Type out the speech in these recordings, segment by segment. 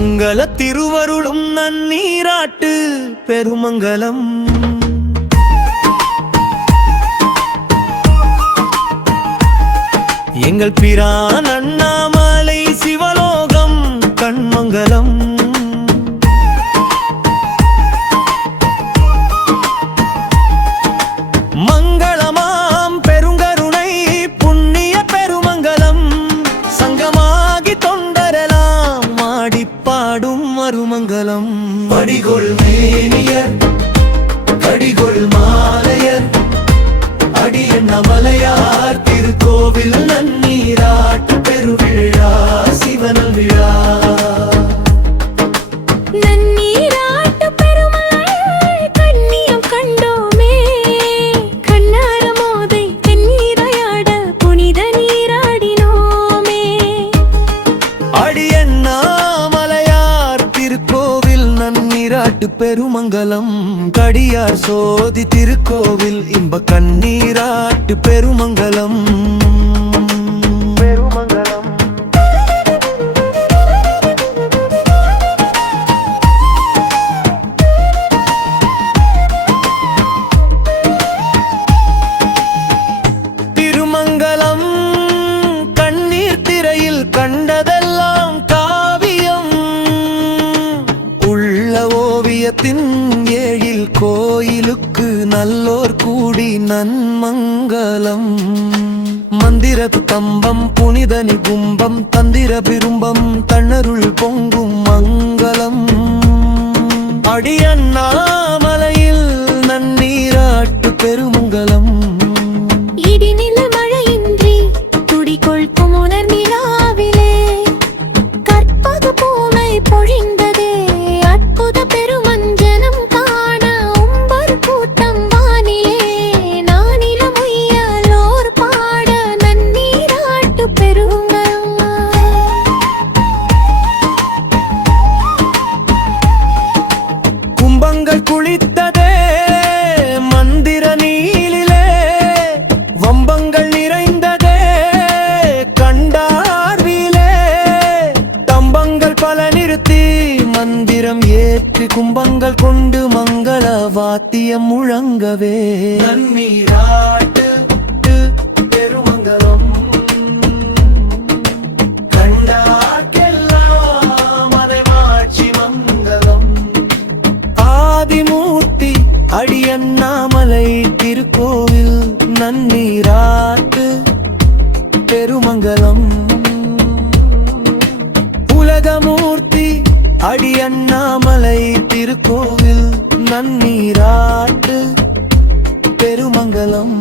மங்கள திருவருளும் நன்னீராட்டு பெருமங்கலம். எங்கள் பிரான் அண்ணாமலை சிவலோகம் கண்மங்கலம். மங்களமாம் பெருங்கருணை புண்ணிய பெருமங்கலம். சங்கமாகி தொண்டரெல்லாம் ஆடிப்பாடும் மருமங்கலம். படிகொள் மேனியர் கடிகொள் மாலையர் அடியண்ணாமலையார் திருக்கோவில் நன்னீராட்டு பெருவிழா சிவனல் விழா. நன்னீராட்டு பெருமலை கண்ணியம் கண்டோமே, கண்ணார மோதை தென்னீரையாட புனித நீராடினோமே. அடியண்ணாமலையார் திருக்கோவில் நன்னீராட்டு பெருமங்கலம். கடியார் சோதி திருக்கோவில் இன்ப கண்ணீராட்டு பெருமங்கலம். பெருமங்கலம். திருமங்கலம் கண்ணீர் திரையில் கண்டதெல்லாம் காவியம். உள்ள ஓவியத்தின் ஏழில் கோயிலுக்கு நல்லோர் கூடி நன்மங்கலம். மந்திர கம்பம் புனித நிகும்பம் தந்திர விரும்பம் தன்னருள் பொங்கும் மங்களம். அடியண்ணாமலையில் நன்னீராட்டு பெருமங்கலம். இடிநில மழையின்றி துடிகொள்ளும் உலர் நிலாவிலே கற்பக பூனை பொழிந்ததே அற்புத பெருமஞ்சனம் காண உம்பர் கூட்டம் வானிலே. நானில முய்யலோர் பாட நன்னீராட்டு பெருமங்கலம். கும்பங்கள் குளித்ததே மந்திர நீலிலே வம்பங்கள் நிறைந்ததே கண்டார்விலே. தம்பங்கள் பல நிறுத்தி மந்திரம் ஏற்றி கும்பங்கள் கொண்டு மங்கள வாத்தியம் முழங்கவே. நன்னீராட்டு பெருமங்கலம். கண்டார்க்கெல்லாம் அதை மாட்சி மங்களம். ஆதிமூர்த்தி அடியண்ணாமலை திருக்கோவில் நன்னீராட்டு பெருமங்கலம். உலகமூர்த்தி அடியண்ணாமலை திருக்கோவில் நன்னீராட்டு பெருமங்கலம்.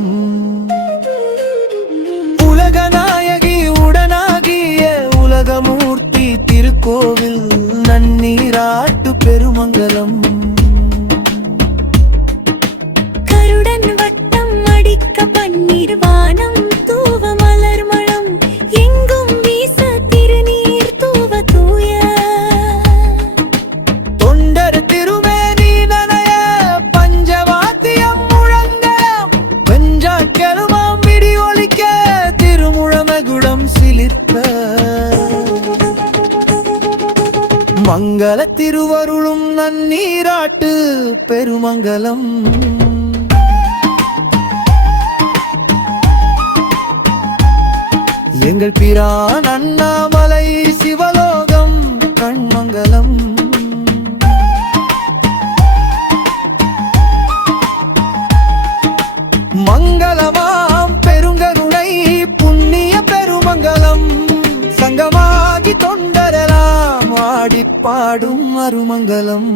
உலகநாயகி உடனாகிய உலகமூர்த்தி திருக்கோவில் நன்னீராட்டு பெருமங்கலம். கருடன் வட்டம் அடிக்க பன்னீர் வானம் தூவ மலர் மணம் எங்கும் வீச திருநீர் தூவ தூய. தொண்டர் திருமேனி நனைய பஞ்சவாத்தியம் முழங்கலாம். பெஞ்சாக்கெலுமாம் விடி ஒலிக்க திருமுழமகுடம் சிலிர்த்த. மங்கள திருவருளும் நன்னீராட்டு பெருமங்கலம். எங்கள் பிரான் அண்ணாமலை சிவலோகம் கண்மங்கலம். மங்களமாம் பெருங்கருணை புண்ணிய பெருமங்கலம். சங்கமாகி தொண்டரெல்லாம் ஆடிப்பாடும் மருமங்கலம்.